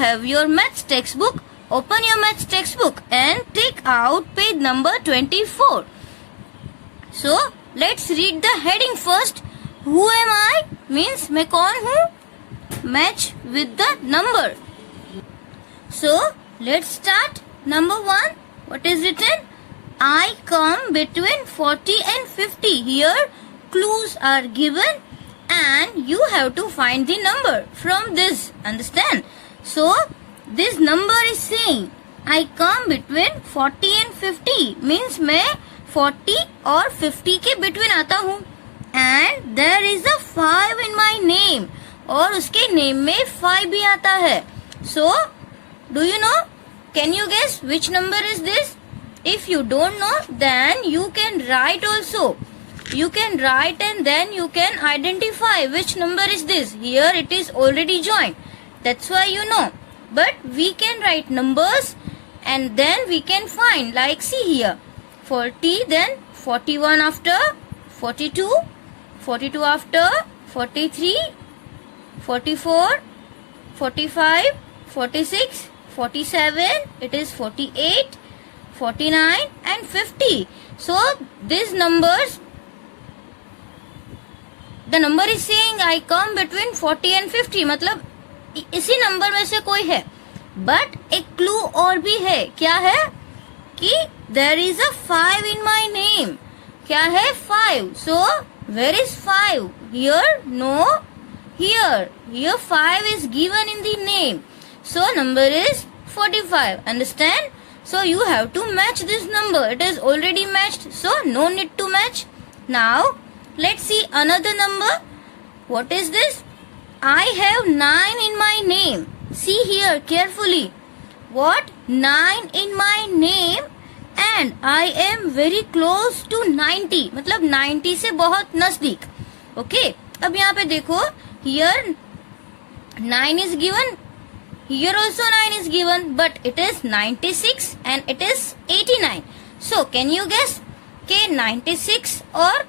have your maths textbook, open your maths textbook and take out page number 24. So let's read the heading first. Who am I means मैं कौन हूँ? Match with the number. So let's start. Number 1. What is written? I come between 40 and 50. Here clues are given and you have to find the number from this. Understand? So this number is saying I come between 40 and 50 means मैं 40 और 50 के between आता हूँ. And there is a 5 in my name. और उसके name में 5 भी आता है. So do you know? Can you guess which number is this? If you don't know, then you can write also. You can write and then you can identify which number is this. Here it is already joined. That's why you know. But we can write numbers and then we can find. Like see here. 40, then 41 after, 42, 42 after, 43, 44, 45, 46, 47, it is 48, 49 and 50. So these numbers, the number is saying I come between 40 and 50. मतलब इसी number में से कोई है. But एक clue और भी है. क्या है? कि there is a 5 in my name. क्या है? 5. So where is 5? Here? No. Here 5 is given in the name. So number is 45. Understand? So you have to match this number. It is already matched. So no need to match. Now let's see another number. What is this? I have 9 in my name. See here carefully. What? 9 in my name and I am very close to 90. मतलब 90 से बहुत नजदीक. Okay. अब यहाँ पे देखो. Here 9 is given. Here also 9 is given. But it is 96 and it is 89. So can you guess? के 96 और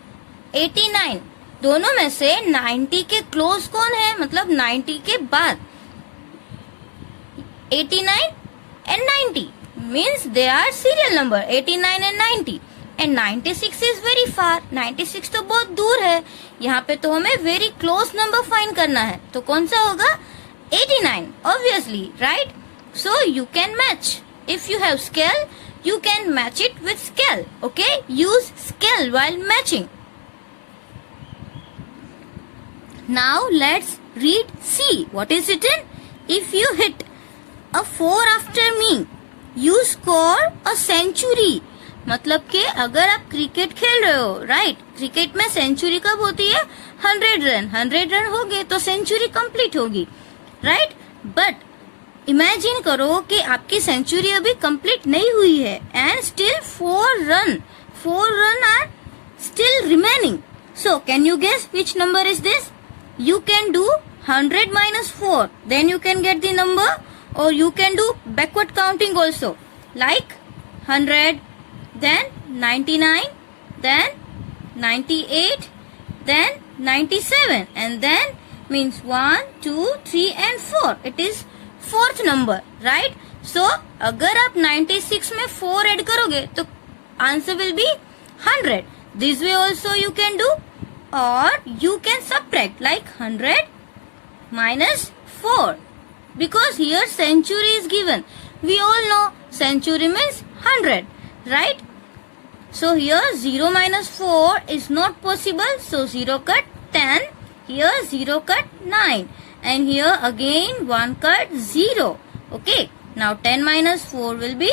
89 दोनों में से 90 के क्लोज कौन है? मतलब 90 के बाद 89 and 90 means they are serial number. 89 and 90 and 96 is very far. 96 तो बहुत दूर है. यहाँ पे तो हमें very close number find करना है. तो कौन सा होगा? 89 obviously, right? So you can match. If you have scale, you can match it with scale. Okay? Use scale while matching. Now let's read C. What is written? If you hit a 4 after me, you score a century. मतलब कि अगर आप cricket खेल रहे हो, right? Cricket में century कब होती है? 100 रन. 100 रन हो गए तो सेंचुरी कंप्लीट होगी, राइट? बट इमेजिन करो कि आपकी सेंचुरी अभी कंप्लीट नहीं हुई है and still 4 runs are still remaining. So can you guess which number is this? You can do 100 minus 4. Then you can get the number, or you can do backward counting also. Like 100, then 99, then 98, then 97. And then means 1, 2, 3 and 4. It is fourth number, right? So, अगर आप 96 में 4 add करोगे तो answer will be 100. This way also you can do. Or you can subtract like 100 minus 4 because here century is given. We all know century means 100, right? So here 0 minus 4 is not possible. So 0 cut 10. Here 0 cut 9. And here again 1 cut 0. Okay. Now 10 minus 4 will be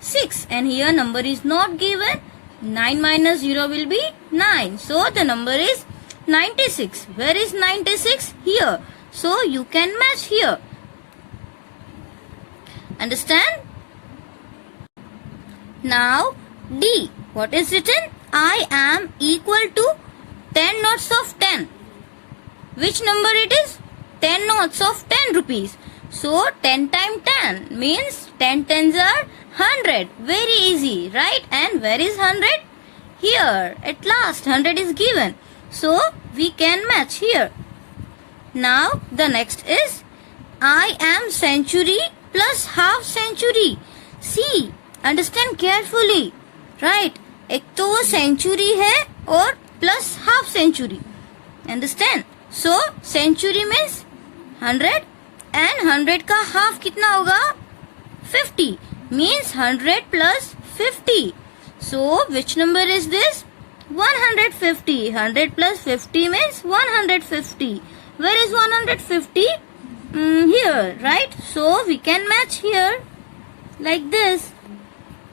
6. And here number is not given. 9 minus 0 will be 9. So the number is 96. Where is 96? Here. So you can match here. Understand? Now D. What is written? I am equal to 10 notes of 10. Which number it is? 10 notes of 10 rupees. So 10 times 10 means 10 tens are 100. Very easy, right? And where is 100? Here. At last 100 is given. So we can match here. Now the next is I am century plus half century. See, understand carefully. Right? एक तो वो century है और plus half century. Understand? So, century means 100 and 100 का half कितना होगा? 50. Means 100 plus 50. So, which number is this? 150. 100 plus 50 means 150. Where is 150? Here, right? So, we can match here like this.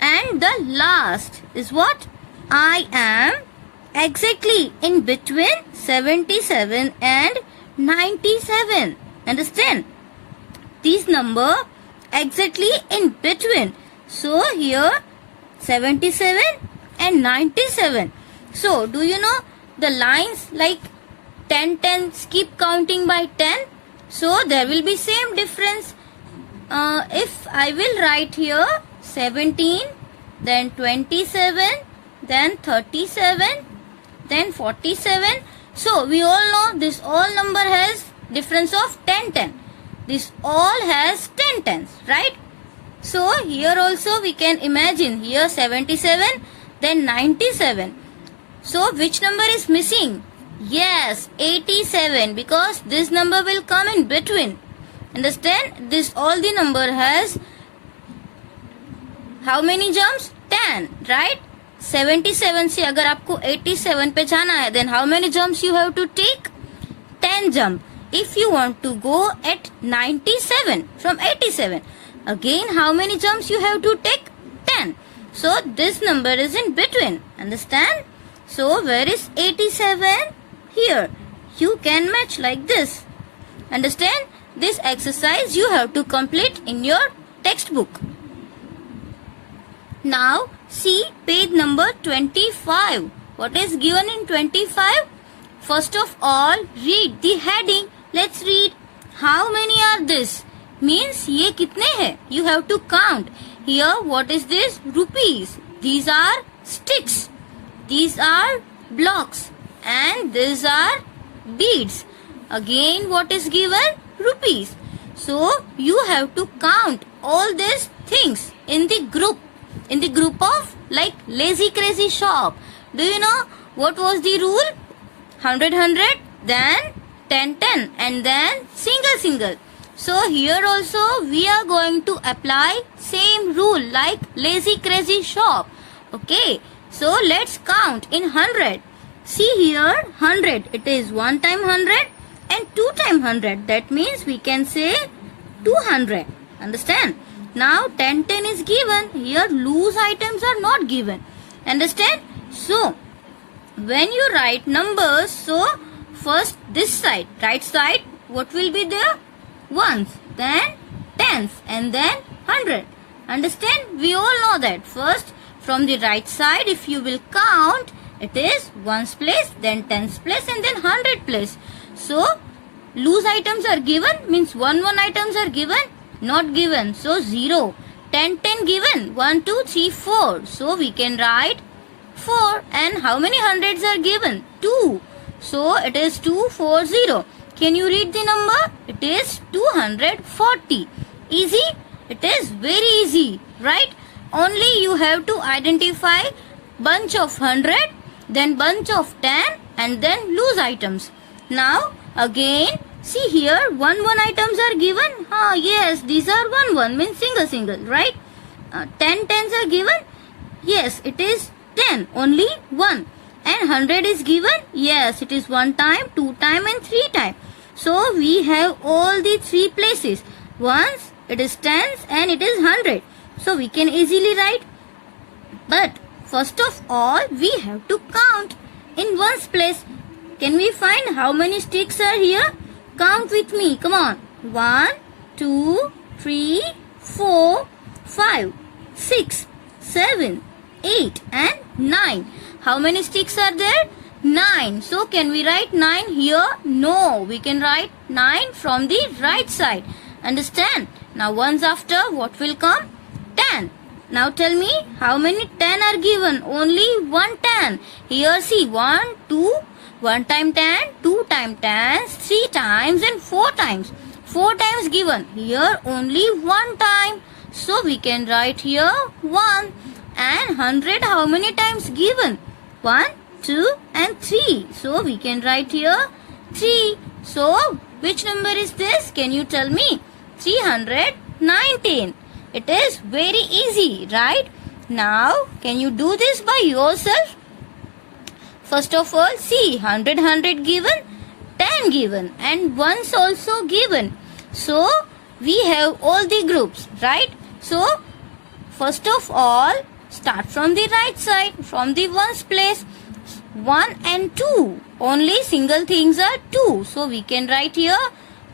And the last is what? I am exactly in between 77 and 97. Understand? These number exactly in between. So, here 77 and 97. So, do you know the lines like 10, 10, keep counting by 10? So, there will be same difference. If I will write here 17, then 27, then 37, then 47. So, we all know this all number has difference of 10, 10. This all has 10 tens, right? So, here also we can imagine here 77, then 97. So, which number is missing? Yes, 87, because this number will come in between. Understand? This all the number has how many jumps? 10, right? 77 से अगर आपको 87 पे जाना है, then how many jumps you have to take? 10 jump. If you want to go at 97 from 87, again how many jumps you have to take? 10. So this number is in between. Understand? So where is 87? Here. You can match like this. Understand? This exercise you have to complete in your textbook. Now see page number 25. What is given in 25? First of all, read the heading. Let's read. How many are this? Means ये कितने हैं? You have to count. Here what is this? Rupees. These are sticks. These are blocks. And these are beads. Again what is given? Rupees. So you have to count all these things in the group. In the group of like lazy crazy shop. Do you know what was the rule? 100 100, then 10 10, and then single single. So here also we are going to apply same rule like lazy crazy shop. Okay. So let's count in 100. See here 100. It is 1 time 100 and 2 time 100. That means we can say 200. Understand? Now 10 10 is given. Here loose items are not given. Understand? So when you write numbers, so first this side, right side, what will be there? Ones, then tens, and then 100. Understand? We all know that. First, from the right side, if you will count, it is ones place, then tens place, and then 100 place. So, loose items are given, means 1 1 items are given, not given. So, 0. 10 10 given, 1 2 3 4. So, we can write 4. And how many hundreds are given? 2. So, it is 240. Can you read the number? It is 240. Easy? It is very easy, right? Only you have to identify bunch of 100, then bunch of 10, and then loose items. Now, again, see here, 1 1 items are given. Yes, these are 1 1, means single single, right? 10 tens are given. Yes, it is 10, only 1. And 100 is given. Yes, it is 1 time, 2 time, and 3 time. So we have all the 3 places. Ones, it is tens, and it is 100. So we can easily write. But first of all, we have to count in ones place. Can we find how many sticks are here? Count with me. Come on. 1, 2, 3, 4, 5, 6, 7, 8, and 9. How many sticks are there? 9. So can we write 9 here? No. We can write 9 from the right side. Understand? Now ones after what will come? 10. Now tell me how many 10 are given? Only 1 10. Here see 1, 2, 1 time 10, 2 time 10, 3 times and 4 times. 4 times given. Here only 1 time. So we can write here 1. And 100 how many times given? 1, 2 and 3. So we can write here 3. So which number is this? Can you tell me? 319. It is very easy, right? Now can you do this by yourself? First of all, see, 100 given, 10 given and 1's also given. So we have all the groups, right? So first of all, start from the right side, from the 1's place. 1 and 2. Only single things are 2. So we can write here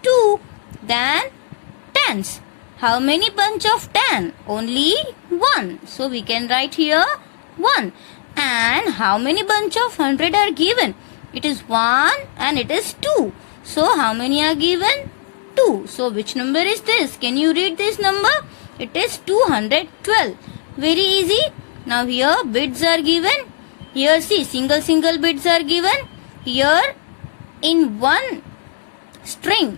2. Then tens. How many bunch of 10? Only 1. So we can write here 1. And how many bunch of 100 are given? It is 1 and it is 2. So how many are given? 2. So which number is this? Can you read this number? It is 212. Very easy. Now here bits are given. Here see, single bits are given. Here in one string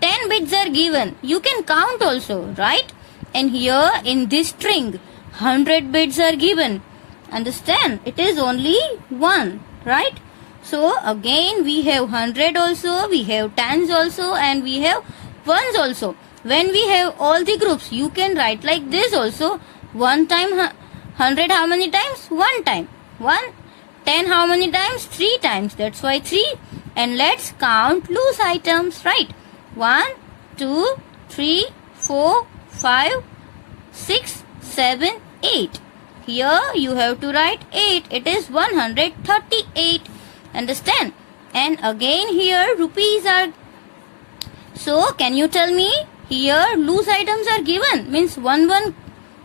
10 bits are given. You can count also, right? And here in this string 100 bits are given. Understand? It is only 1, right? So again we have 100 also, we have tens also and we have ones also. When we have all the groups, you can write like this also. 1 time 100 how many times? 1 time. 1. 10 how many times? 3 times. That's why 3. And let's count loose items, right? 1, 2, 3, 4, 5, 6, 7, 8. Here you have to write 8. It is 138. Understand? And again here rupees are. So can you tell me? Here loose items are given. Means 1.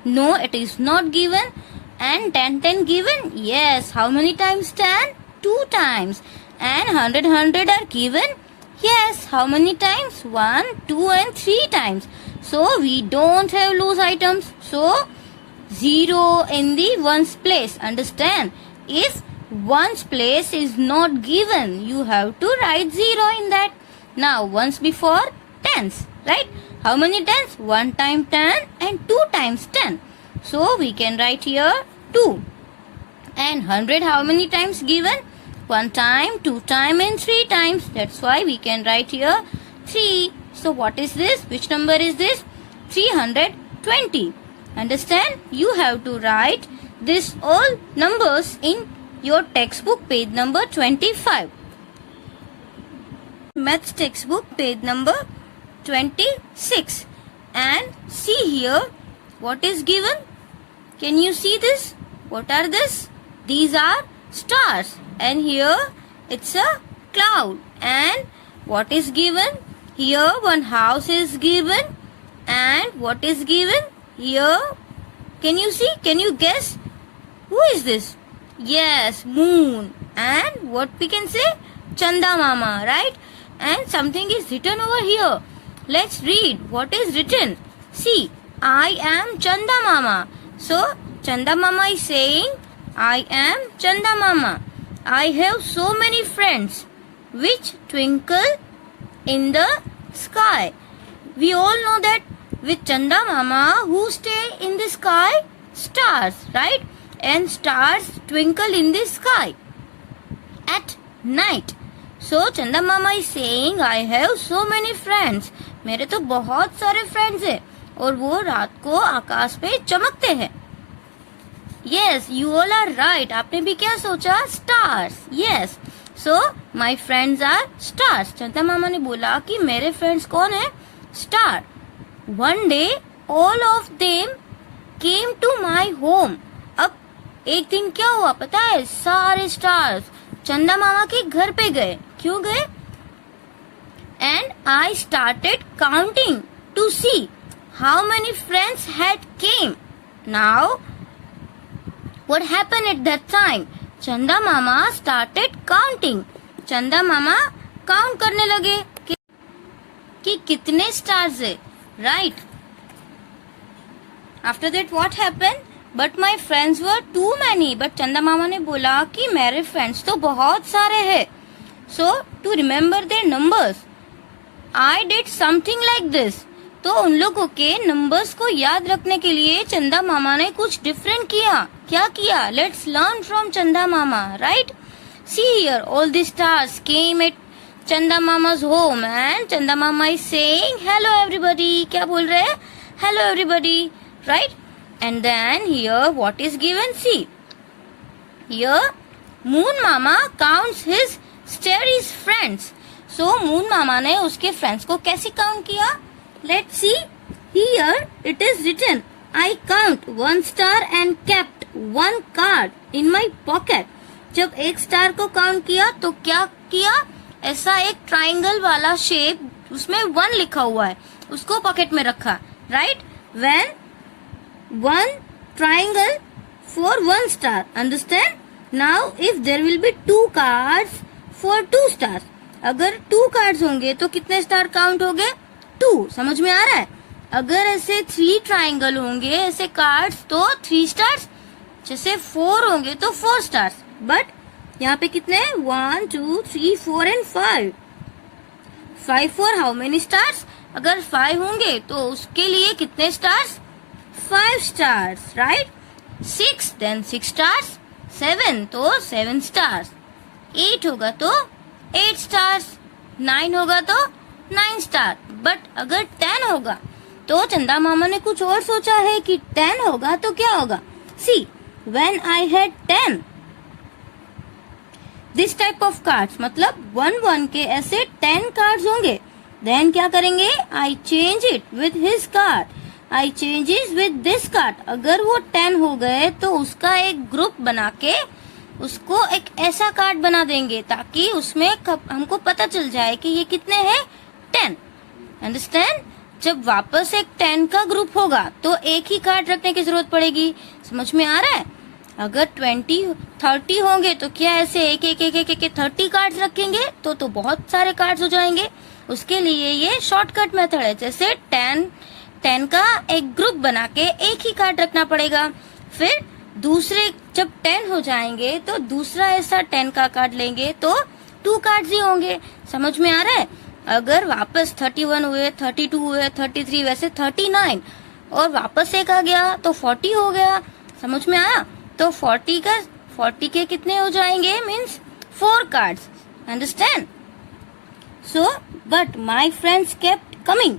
No, it is not given. And 10 given. Yes. How many times 10? 2 times. And 100 are given. Yes. How many times? 1, 2 and 3 times. So we don't have loose items. So 0 in the ones place. Understand? If ones place is not given, you have to write 0 in that. Now ones before tens, right? How many tens? 1 time 10 and 2 times 10. So we can write here 2. And 100 how many times given? 1 time, 2 time and 3 times. That's why we can write here 3. So what is this? Which number is this? 320. Understand? You have to write this all numbers in your textbook page number 25. Maths textbook page number 26. And see here what is given. Can you see this? What are this? These are stars. And here it's a cloud. And what is given? Here one house is given. And what is given? Here, can you see? Can you guess? Who is this? Yes, moon. And what we can say? Chanda Mama, right? And something is written over here. Let's read what is written. See, I am Chanda Mama. So, Chanda Mama is saying, I am Chanda Mama. I have so many friends which twinkle in the sky. We all know that with Chanda Mama, who stay in the sky? Stars, right? And stars twinkle in the sky at night. So Chanda Mama is saying, I have so many friends. मेरे तो बहुत सारे friends हैं और वो रात को आकाश पे चमकते हैं. Yes, you all are right. आपने भी क्या सोचा? Stars. Yes. So my friends are stars. चंदा मामा ने बोला कि मेरे friends कौन है? Star. One day, all of them came to my home. अब एक दिन क्या हुआ पता है? सारे stars चंदा मामा के घर पे गए. क्यों गए? And I started counting to see how many friends had came. Now, what happened at that time? चंदा मामा started counting. चंदा मामा काउंट करने लगे कि कितने stars है. Right. After that what happened? But my friends were too many. But चंदा मामा ने बोला कि मेरे friends तो बहुत सारे हैं. So to remember their numbers, I did something like this. तो उन लोगों के नंबर्स को याद रखने के लिए चंदा मामा ने कुछ डिफरेंट किया. क्या किया? Let's learn from चंदा मामा, right? See here, all the stars came at चंदा मामा's home and चंदा मामा is saying hello everybody. क्या बोल रहे हैं? Hello everybody, right? And then here what is given? See. Here Moon Mama counts his starry's friends. So Moon Mama ने उसके friends को कैसे count किया? Let's see. Here it is written, I count one star and kept one card in my pocket. जब एक star को count किया तो क्या किया? ऐसा एक ट्राइंगल वाला शेप उसमें 1 लिखा हुआ है, उसको पॉकेट में रखा, right? When one triangle for one star, understand? Now if there will be 2 cards for 2 stars, अगर 2 कार्ड्स होंगे तो कितने स्टार काउंट होंगे? 2. समझ में आ रहा है? अगर ऐसे 3 ट्राइंगल होंगे ऐसे कार्ड्स तो 3 स्टार्स, जैसे 4 होंगे तो 4 स्टार्स. बट यहाँ पे कितने? 1 2 3 4 and 5. 5 for how many stars? अगर 5 होंगे तो उसके लिए कितने stars? 5 stars, right? 6 then 6 stars. 7 तो 7 stars. 8 होगा तो 8 stars. 9 होगा तो 9 star. बट अगर 10 होगा तो चंदा मामा ने कुछ और सोचा है कि 10 होगा तो क्या होगा? See, when I had 10 this type of cards, मतलब 1 के ऐसे 10 कार्ड्स होंगे, देन क्या करेंगे? I change it with his card. I changes with this card. अगर वो 10 हो गए तो उसका एक ग्रुप बना के उसको एक ऐसा कार्ड बना देंगे ताकि उसमें हमको पता चल जाए कि ये कितने हैं? 10. अंडरस्टैंड? जब वापस एक 10 का ग्रुप होगा तो एक ही कार्ड रखने की जरूरत पड़ेगी. समझ में आ रहा है? अगर 30 होंगे तो क्या ऐसे एक 30 कार्ड्स रखेंगे तो बहुत सारे कार्ड्स हो जाएंगे. उसके लिए ये शॉर्टकट मेथड है. जैसे 10 का एक ग्रुप बना के एक ही कार्ड रखना पड़ेगा. फिर दूसरे जब 10 हो जाएंगे तो दूसरा ऐसा 10 का कार्ड लेंगे तो 2 कार्ड्स ही होंगे. समझ में आ रहा है? अगर वापस 31 हुए, 32 हुए, 33, वैसे 39 और वापस एक आ गया तो 40 हो गया. समझ में आया? तो 40 के कितने हो जाएंगे? Means 4 cards. Understand? So but my friends kept coming.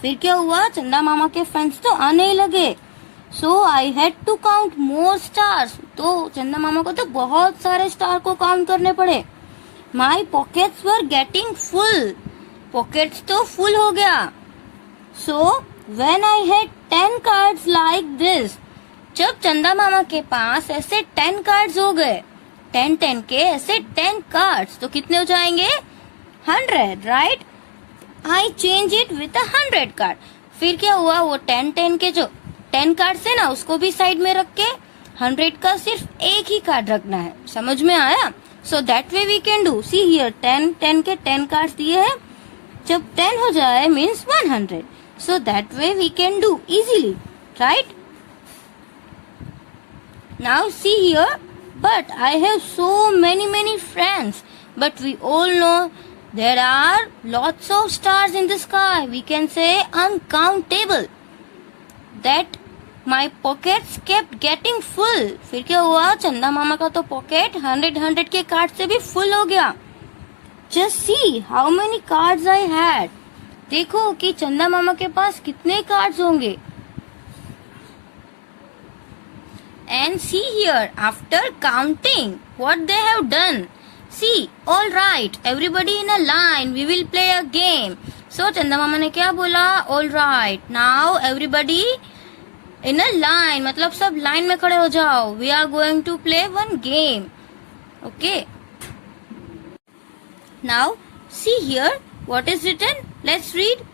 फिर क्या हुआ? चंदा मामा के फ्रेंड्स तो आने ही लगे. So I had to count more stars. तो चंदा मामा को तो बहुत सारे स्टार को काउंट करने पड़े. My pockets were getting full. Pockets तो फुल हो गया. So when I had 10 cards like this. जब चंदा मामा के पास ऐसे 10 कार्ड्स हो गए, 10 के ऐसे 10 कार्ड्स, तो कितने हो जाएंगे? 100, right? I change it with 100 card. फिर क्या हुआ? वो 10 के जो 10 कार्ड्स है ना उसको भी साइड में रख के 100 का सिर्फ एक ही कार्ड रखना है. समझ में आया? So that way we can do. See here 10 के 10 कार्ड्स दिए हैं. जब 10 हो जाए means 100. So that way we can do easily, right? Now see here, but I have so many friends. But we all know there are lots of stars in the sky. We can say uncountable. That my pockets kept getting full. फिर क्या हुआ? चंदा मामा का तो pocket 100 के card से भी full हो गया. Just see how many cards I had. देखो कि चंदा मामा के पास कितने कार्ड्स होंगे. And see here, after counting what they have done. See, all right, everybody in a line, we will play a game. So चंदा मामा ने क्या बोला? All right, now everybody in a line, मतलब सब लाइन में खड़े हो जाओ. We are going to play one game. Okay. Now see here, what is written? Let's read.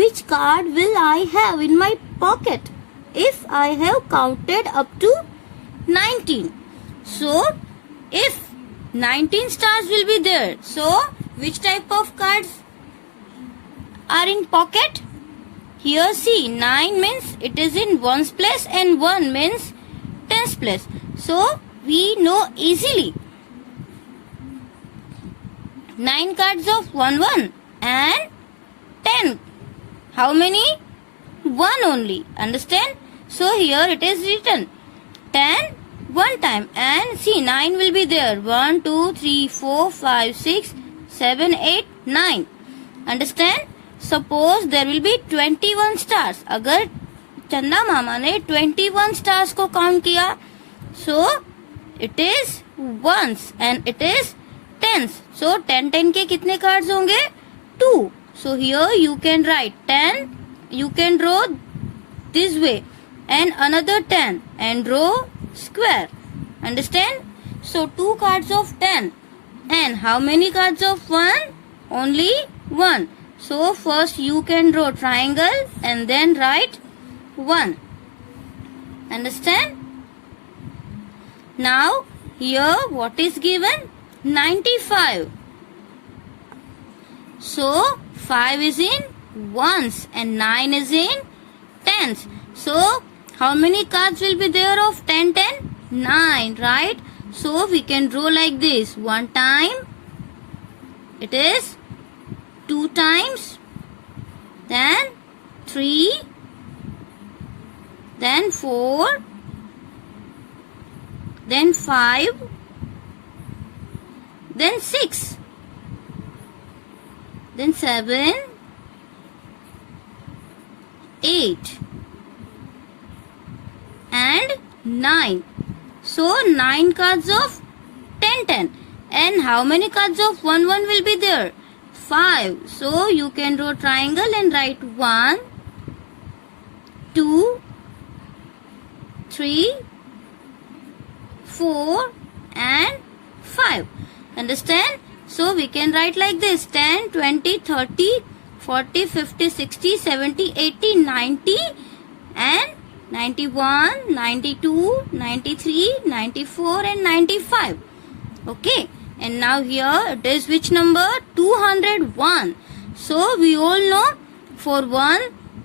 Which card will I have in my pocket if I have counted up to 19? So, if 19 stars will be there, so which type of cards are in pocket? Here see, 9 means it is in 1's place and 1 means 10's place. So, we know easily 9 cards of 1 1 and 10. How many? 1 only. Understand? So here it is written 10 one time, and see 9 will be there. 1 2 3 4 5 6 7 8 9. Understand? Suppose there will be 21 stars. अगर चंदा मामा ने 21 stars को count किया, so it is ones and it is tens. So 10 10 के कितने cards होंगे? 2. So here you can write 10. You can draw this way and another 10 and draw square. Understand? So 2 cards of 10. And how many cards of 1? Only 1. So first you can draw triangle and then write 1. Understand? Now here what is given? 95. So 5 is in ones and 9 is in tens. So how many cards will be there of 10 10? 9, right? So we can draw like this. 1 time, it is 2 times, then 3, then 4, then 5, then 6, then 7, 8 and 9. So 9 cards of 10 10. And how many cards of 1 1 will be there? 5. So you can draw triangle and write 1, 2, 3, 4 and 5. Understand? So we can write like this: 10, 20, 30, 40, 50, 60, 70, 80, 90 and 91, 92, 93, 94 and 95. Okay. And now here it is which number? 201. So we all know for 1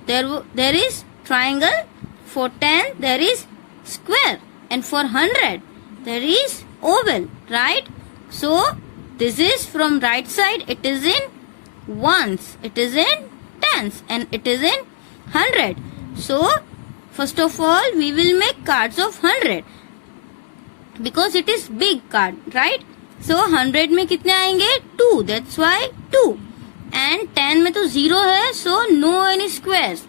there is triangle, for 10 there is square, and for 100 there is oval, right? So this is from right side, it is in ones, it is in tens and it is in 100. So first of all we will make cards of 100 because it is big card, right? So 100 में कितने आएंगे? 2. That's why 2. And 10 में तो 0 है, so no any squares.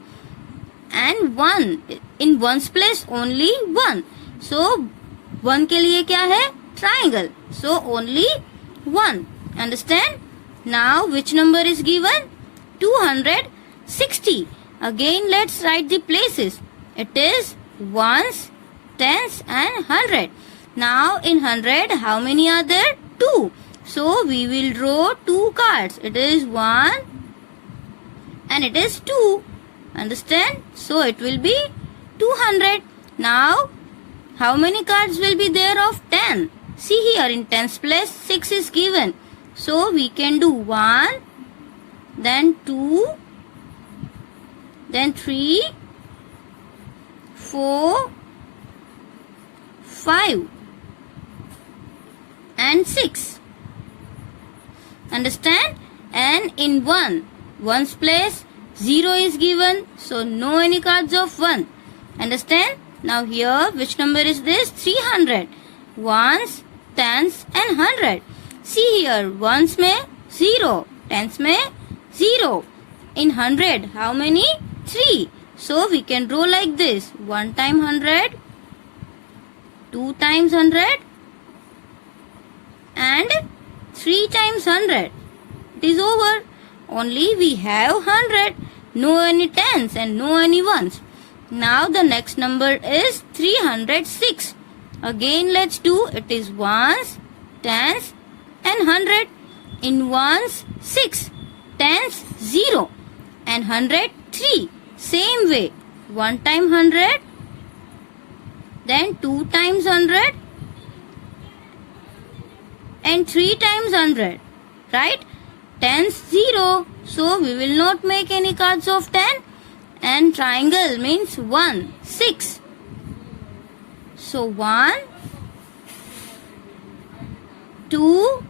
And 1 in ones place only 1. So 1 के लिए क्या है? Triangle. So only 1. Understand? Now which number is given? 260. Again let's write the places. It is ones, tens and 100. Now in 100 how many are there? 2. So we will draw 2 cards. It is 1 and it is 2. Understand? So it will be 200. Now how many cards will be there of 10? See here, in tens place 6 is given. So we can do 1, then 2, then 3, 4, 5 and 6. Understand? And in ones place 0 is given, so no any cards of 1. Understand? Now here which number is this? 300. Ones, tens and 100. See here, ones में 0, tens में 0. In 100 how many? 3. So we can draw like this: 1 time 100, 2 times 100 and 3 times 100. It is over. Only we have 100. No any tens and no any ones. Now the next number is 306. Again let's do. It is ones, tens and 100. In ones 6, tens 0 and 100 3. Same way. 1 time 100, then 2 times 100 and 3 times 100, right? Tens 0. So we will not make any cards of 10. And triangle means 1, 6. So 1, 2,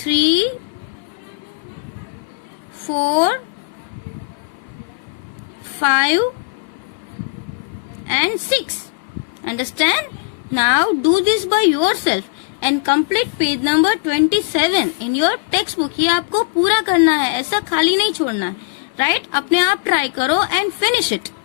3, 4, 5 and 6. Understand? Now do this by yourself and complete page number 27 in your textbook. ये आपको पूरा करना है, ऐसा खाली नहीं छोड़ना है. राइट? अपने आप ट्राई करो and finish it.